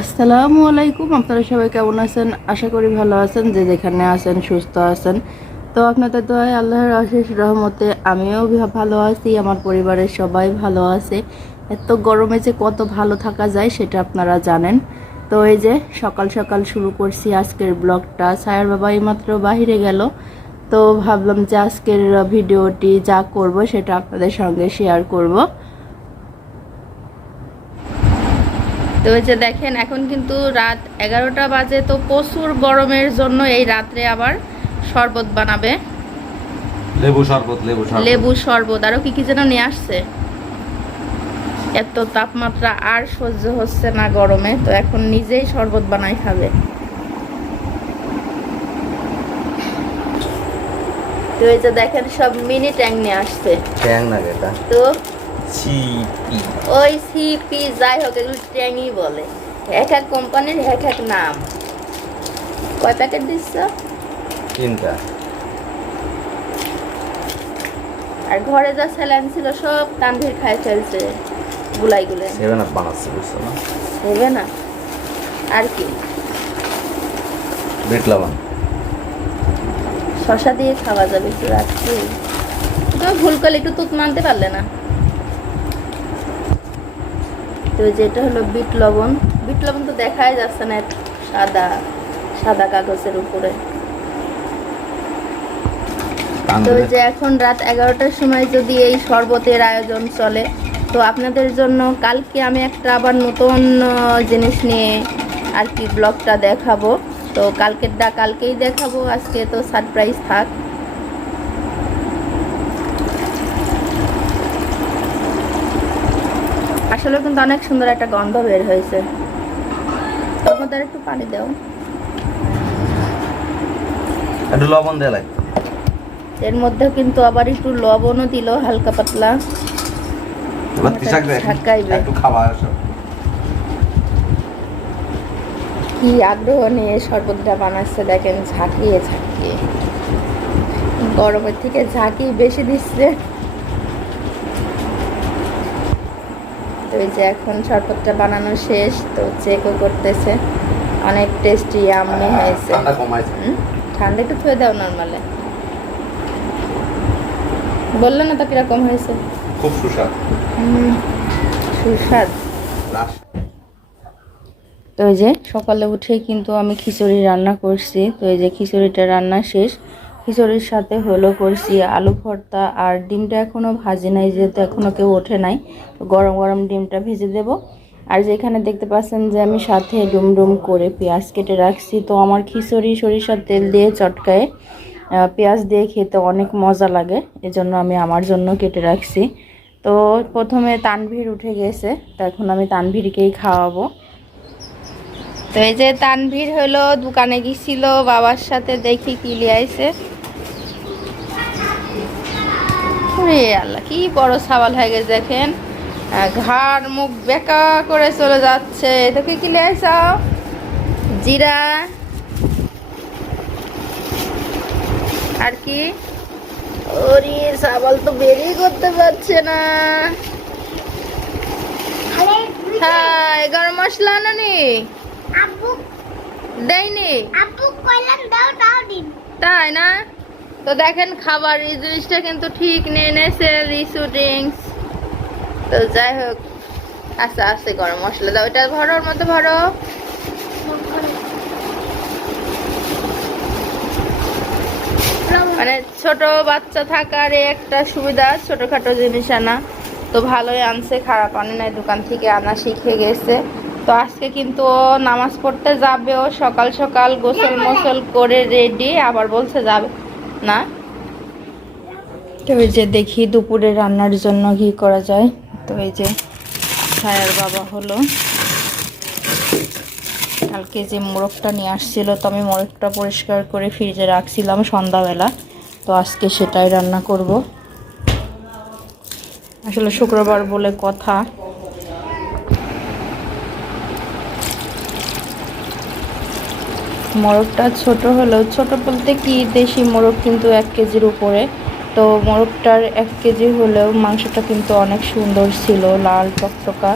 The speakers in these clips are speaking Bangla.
আসসালামু আলাইকুম, আপনারা সবাই কেমন আছেন? আশা করি ভালো আছেন, যে যেখানে আছেন, সুস্থ আছেন। তো আপনাদের দোয়ায় আল্লাহর অশেষ রহমতে আমিও ভালো আছি, আমার পরিবারের সবাই ভালো আছে। এত গরমে যে কত ভালো থাকা যায় সেটা আপনারা জানেন। তো এই যে সকাল সকাল শুরু করছি আজকের ব্লগটা, সায়ার বাবা এইমাত্র বাহিরে গেল। তো ভাবলাম যে আজকের ভিডিওটি যা করব সেটা আপনাদের সঙ্গে শেয়ার করব। তো এই যে দেখেন এখন কিন্তু রাত এগারোটা বাজে তো প্রচুর গরমের জন্য এই রাত্রে আবার শরবত বানাবে। লেবু শরবত লেবু শরবত। লেবু শরবত আরও কি কি যেন নিয়ে আসছে। এত তাপমাত্রা আর সহ্য হচ্ছে না গরমে তো এখন নিজেই শরবত বানাই খাবে। তো এই যে দেখেন সব মিনি ট্যাং নিয়ে আসছে। ট্যাং না এটা? তো চিপি ওই সিপি যাই হোক এগুলো ট্যাংই বলে। এক এক কোম্পানির এক এক নাম। কয় প্যাকেট দিচ্ছ? তিনটা। আর ঘরে যা স্যালাইন ছিল সব তানভীর খাই ফেলছে গুলাই গুলে সেভেন আপ বানাচ্ছে বুঝছ না? হবে না আর কি? বিট লবণ। শশা দিয়ে খাওয়া যাবে একটু রাখছি তুমি ভুল করলে একটু তুত মানতে পারলে না। তো যেটা হলো বিট লবণ। বিট লবণ তো দেখাই যাচ্ছে না সাদা সাদা কাগজের উপরে। তো যে এখন রাত এগারোটার সময় যদি এই শরবতের আয়োজন চলে, তো আপনাদের জন্য কালকে আমি একটা আবার নতুন জিনিস নিয়ে আর কি ব্লগটা দেখাবো। তো কালকেরটা কালকেই দেখাবো, আজকে তো সারপ্রাইজ থাক। আসলে কিন্তু অনেক সুন্দর একটা গন্ধ বের হয়েছে। মধ্যে একটু পানি দাও। একটু লবণ এর মধ্যে কিন্তু আবার একটু লবণও দিল হালকা পাতলা। কি আগ্রহ নিয়ে শরবতটা বানাচ্ছে দেখেন ঝাঁকিয়ে ঝাঁকিয়ে। গরমের থেকে ঝাঁকি বেশি দিচ্ছে। তো এই যে এখন শরবতটা বানানো শেষ তো চেকও করতেছে। অনেক টেস্টি আমি হয়েছে। ঠান্ডা একটু থুয়ে দাও নর্মালে বলল না তো কীরকম হয়েছে? খুব সুস্বাদু। সুস্বাদ। তো এই যে সকালে উঠে কিন্তু আমি খিচুড়ি রান্না করছি। তো এই যে খিচুড়িটা রান্না শেষ। খিচুড়ির সাথে হলো করছি আলু ভর্তা আর ডিমটা এখনও ভাজি নাই, যেহেতু এখনও কেউ ওঠে নাই গরম গরম ডিমটা ভেজে দেব। আর যেখানে দেখতে পাচ্ছেন যে আমি সাথে ডুম ডুম করে পেঁয়াজ কেটে রাখছি, তো আমার খিচুড়ি সরিষার তেল দিয়ে চটকায় পেঁয়াজ দিয়ে খেতে অনেক মজা লাগে, এজন্য আমি আমার জন্য কেটে রাখছি। তো প্রথমে তানভীর উঠে গেছে, তো এখন আমি তানভীরকেই খাওয়াবো। তো এই যে তানভীর হলো দোকানে গেছিল, বাবার সাথে দেখি কি লিয়াইছে ওরে আল্লাহ কি বড় সাবাল হয়ে গেছে দেখেন। ঘাড় মুখ বেকা করে চলে যাচ্ছে। তোকে কি লিয়াইছ জিরা। আর কি? ওরে সাবাল তো বেরিয়ে করতে পারছে না। হ্যাঁ গরম মশলা না নি দেয়নি? আব্বু কইলাম দাও দাও দিন। তাই না? তো দেখেন খাবার, এই জিনিসটা কিন্তু ঠিক নিয়ে এনেছে রিসু ড্রিঙ্কস তো যাই হোক আস্তে আস্তে গরম মশলা। দাও, এটা ওর মধ্যে ভরো। মানে ছোট বাচ্চা থাকার একটা সুবিধা, ছোটখাটো জিনিস আনা। তো ভালোই আনছে, খারাপ আনে নাই, দোকান থেকে আনা শিখে গেছে। তো আজকে কিন্তু নামাজ পড়তে যাবে, ও সকাল সকাল গোসল মোসল করে রেডি আবার বলছে যাবে। না? তো এই যে দেখি দুপুরে রান্নার জন্য কি করা যায়। তো এই যে ছায়ার বাবা হলো। কালকে যে মোরগটা নিয়ে আসছিল, তো আমি মোরগটা পরিষ্কার করে ফ্রিজে রাখছিলাম সন্ধ্যাবেলা। তো আজকে সেটাই রান্না করব। আসলে শুক্রবার বলে কথা। মোরগটা ছোট হলেও, ছোট বলতে কি দেশি মোরগ কিন্তু এক কেজির উপরে। তো মোরগটার এক কেজি হলেও মাংসটা কিন্তু অনেক সুন্দর ছিল, লাল টকটকা।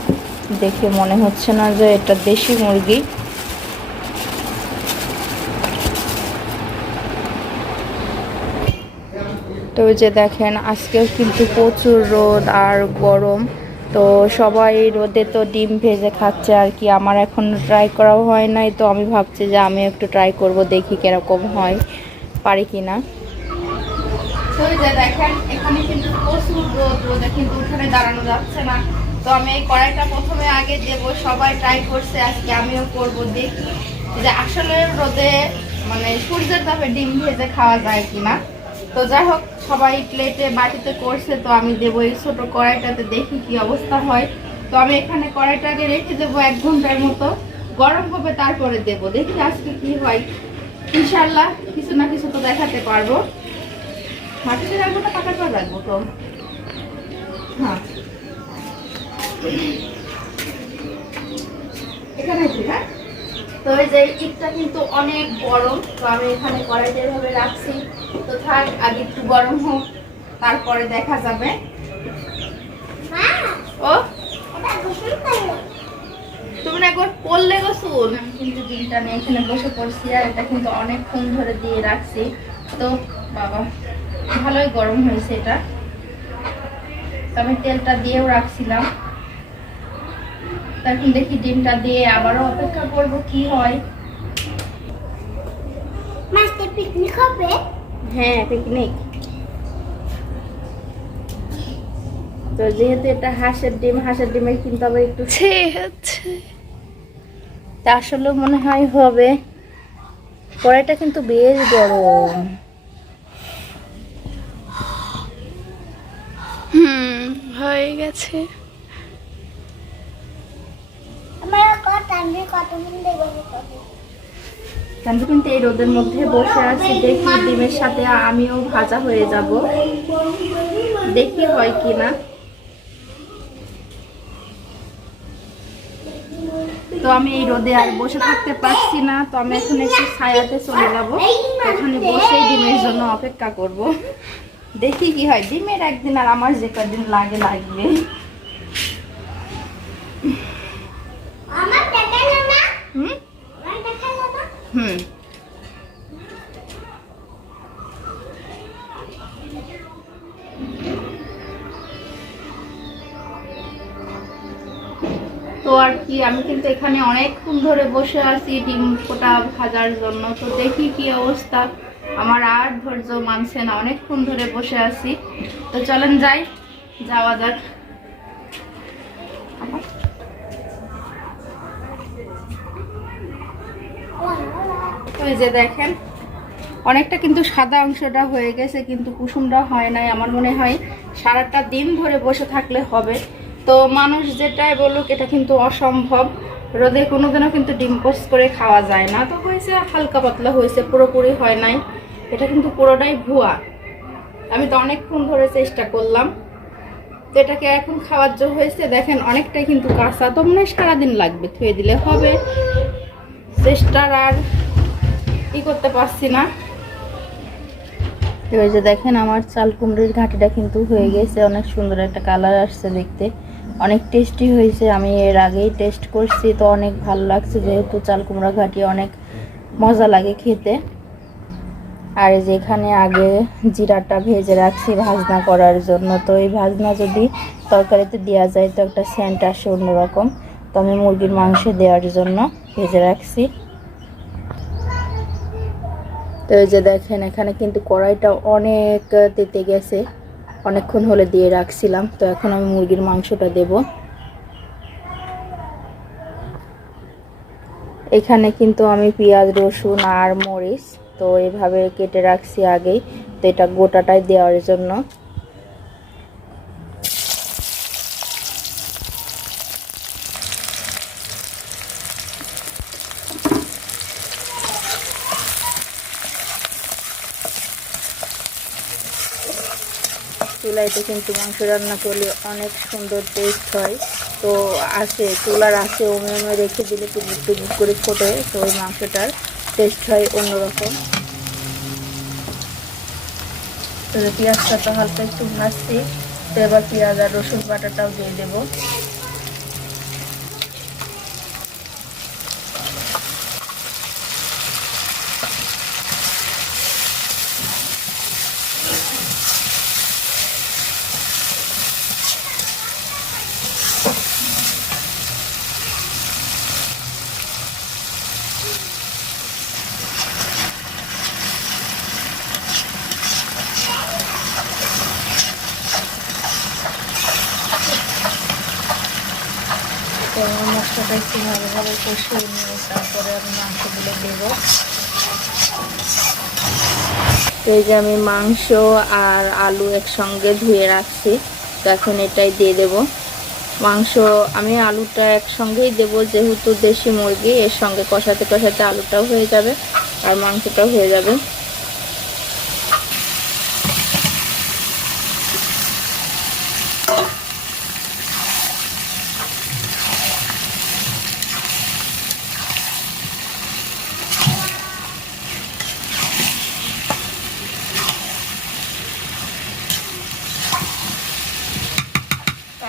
দেখে মনে হচ্ছে না যে এটা দেশি মুরগি। তো যে দেখেন, আজকেও কিন্তু প্রচুর রোদ আর গরম। তো সবাই রোদে তো ডিম ভেজে খাচ্ছে আর কি, আমার এখন ট্রাই করাও হয় নাই, তো আমি ভাবছি যে আমি একটু ট্রাই করব, দেখি কীরকম হয়, পারি কি না দেখেন, এখানে কিন্তু প্রচুর রোদ, রোদে কিন্তু উঠানে দাঁড়ানো যাচ্ছে না। তো আমি এই কড়াইটা প্রথমে আগে দেব, সবাই ট্রাই করছে, আজকে আমিও করব, দেখি যে আসলে রোদে মানে সূর্যের তাপে ডিম ভেজে খাওয়া যায় কিনা। তো যাই হোক, সবাই প্লেটে বাটিতে করছে, তো আমি দেবো এই ছোটো কড়াইটাতে, দেখি কি অবস্থা হয়। তো আমি এখানে কড়াইটাকে রেখে দেবো এক ঘণ্টার মতো। গরম হবে তারপরে দেবো। দেখি আজকে কি হয়। ইনশাল্লাহ কিছু না কিছু তো দেখাতে পারব। মাটিতে রাখব না পাকার পর রাখব তো? হ্যাঁ। এখানে হ্যাঁ? তো এই যে ইটটা কিন্তু অনেক গরম তো আমি এখানে কড়াইটা এভাবে রাখছি। তো থাক আগে একটু গরম হোক তারপরে দেখা যাবে। মা ও? এটা তুমি না একবার পড়লে গোসুল? আমি কিন্তু দিনটা নিয়ে এখানে বসে পড়ছি আর এটা কিন্তু অনেকক্ষণ ধরে দিয়ে রাখছি। তো বাবা ভালোই গরম হয়েছে এটা। তো আমি তেলটা দিয়েও রাখছিলাম। তখন দেখি ডিমটা দিয়ে আবারও অপেক্ষা করব কি হয়। মাছটা পিকনিক হবে? হ্যাঁ পিকনিক। তো যেহেতু এটা হাঁসের ডিম হাঁসের ডিমের কিন্তু আবার একটু হচ্ছে তা আসলে মনে হয় হবে। কড়াইটা কিন্তু বেশ গরম। হুম হয়ে গেছে। আমি কিন্তু এই রোদের মধ্যে বসে আছি, দেখি ডিমের সাথে আমিও ভাজা হয়ে যাব। দেখি হয় কি না। তো আমি এই রোদে আর বসে থাকতে পারছি না, তো আমি এখন একটু ছায়াতে চলে যাব। ওখানে বসেই ডিমের জন্য অপেক্ষা করব। দেখি কি হয়, ডিমের একদিন আর আমার যে কদিন লাগে, লাগবে। তো আর কি, আমি কিন্তু এখানে অনেকক্ষণ ধরে বসে আছি, ডিম ফোটা ভাজার জন্য। তো দেখি কি অবস্থা। আমার আর ধৈর্য মানছে না, অনেকক্ষণ ধরে বসে আছি। তো চলেন যাই, যাওয়া যাক। যে দেখেন, অনেকটা কিন্তু সাদা অংশটা হয়ে গেছে, কিন্তু কুসুমটা হয় নাই। আমার মনে হয় সারাটা দিন ধরে বসে থাকলে হবে। তো মানুষ যেটাই বলুক, এটা কিন্তু অসম্ভব। রোদে কোনোদিনও কিন্তু ডিম পোস্ট করে খাওয়া যায় না। তো হয়েছে, হালকা পাতলা হয়েছে, পুরোপুরি হয় নাই। এটা কিন্তু পুরোটাই ভুয়া। আমি তো অনেকক্ষণ ধরে চেষ্টা করলাম। তো এটাকে এখন খাওয়ার জন্য হয়েছে, দেখেন অনেকটাই কিন্তু কাঁচা। তো মনে হয় সারাদিন লাগবে, ধুয়ে দিলে হবে। চেষ্টার আর ই করতে পারছি না। এবার যে দেখেন, আমার চাল কুমড়ির ঘাটিটা কিন্তু হয়ে গেছে। অনেক সুন্দর একটা কালার আসছে দেখতে। অনেক টেস্টি হয়েছে। আমি এর আগেই টেস্ট করছি, তো অনেক ভালো লাগছে যেহেতু চাল কুমড়া ঘাটি অনেক মজা লাগে খেতে। আর যেখানে আগে জিরাটা ভেজে রাখছি ভাজনা করার জন্য। তো এই ভাজনা যদি তরকারিতে দেওয়া যায়, তো একটা সেন্ট আসে অন্যরকম। তো আমি মুরগির মাংস দেওয়ার জন্য ভেজে রাখছি। তো যে দেখেন, এখানে কিন্তু কড়াইটা অনেক তেতে গেছে। অনেকক্ষণ হলে দিয়ে রাখছিলাম, তো এখন আমি মুরগির মাংসটা দেব। এখানে কিন্তু আমি পেঁয়াজ, রসুন আর মরিচ, তো এভাবে কেটে রাখছি আগেই, তো এটা গোটাটাই দেওয়ার জন্য। চুলাইতে কিন্তু মাংস রান্না করলে অনেক সুন্দর টেস্ট হয়। তো আসে চুলার আসে ওমে ওমে রেখে দিলে টুকুর টুকুর করে ফোটে, তো ওই মাংসটার টেস্ট হয় অন্যরকম। তো পেঁয়াজটা তো হালকা একটু ভাজছি তো এবার পেঁয়াজ আর রসুন বাটাটাও দিয়ে দেবো। মশলাটা একটু ভালোভাবে কষিয়ে নিয়ে তারপরে আমি মাংসগুলো দেবো। এই যে আমি মাংস আর আলু একসঙ্গে ধুয়ে রাখছি, তো এখন এটাই দিয়ে দেব। মাংস আমি আলুটা একসঙ্গেই দেব, যেহেতু দেশি মুরগি, এর সঙ্গে কষাতে কষাতে আলুটাও হয়ে যাবে আর মাংসটাও হয়ে যাবে।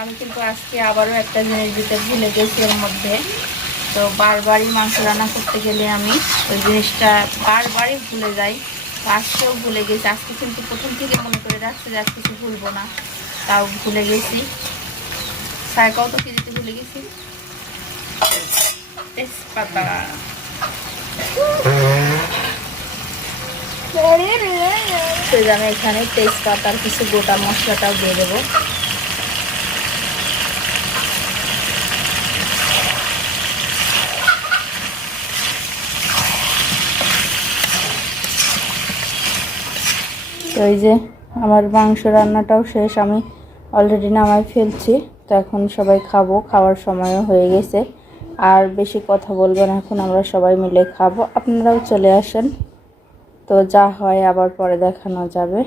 আমি কিন্তু আজকে আবারও একটা জিনিস দিতে ভুলে গেছি এর মধ্যে। তো বারবারই মাংস রান্না করতে গেলে আমি ওই জিনিসটা বারবারই ভুলে যাই আজকেও ভুলে গেছি। আজকে কিন্তু প্রথম থেকে মনে করে রাখছি যে আজকে কিছু ভুলবো না তাও ভুলে গেছি। সাইকাও তো কি দিতে ভুলে গেছি। তেজপাতা। আমি এখানে তেজপাতার কিছু গোটা মশলাটাও দিয়ে দেবো। তো যে আমার মাংস রান্নাটাও শেষ, আমি অলরেডি নামায় ফেলছি। তো এখন সবাই খাব, খাওয়ার সময়ও হয়ে গেছে। আর বেশি কথা বলব না, এখন আমরা সবাই মিলে খাব। আপনারাও চলে আসেন। তো যা হয় আবার পরে দেখানো যাবে।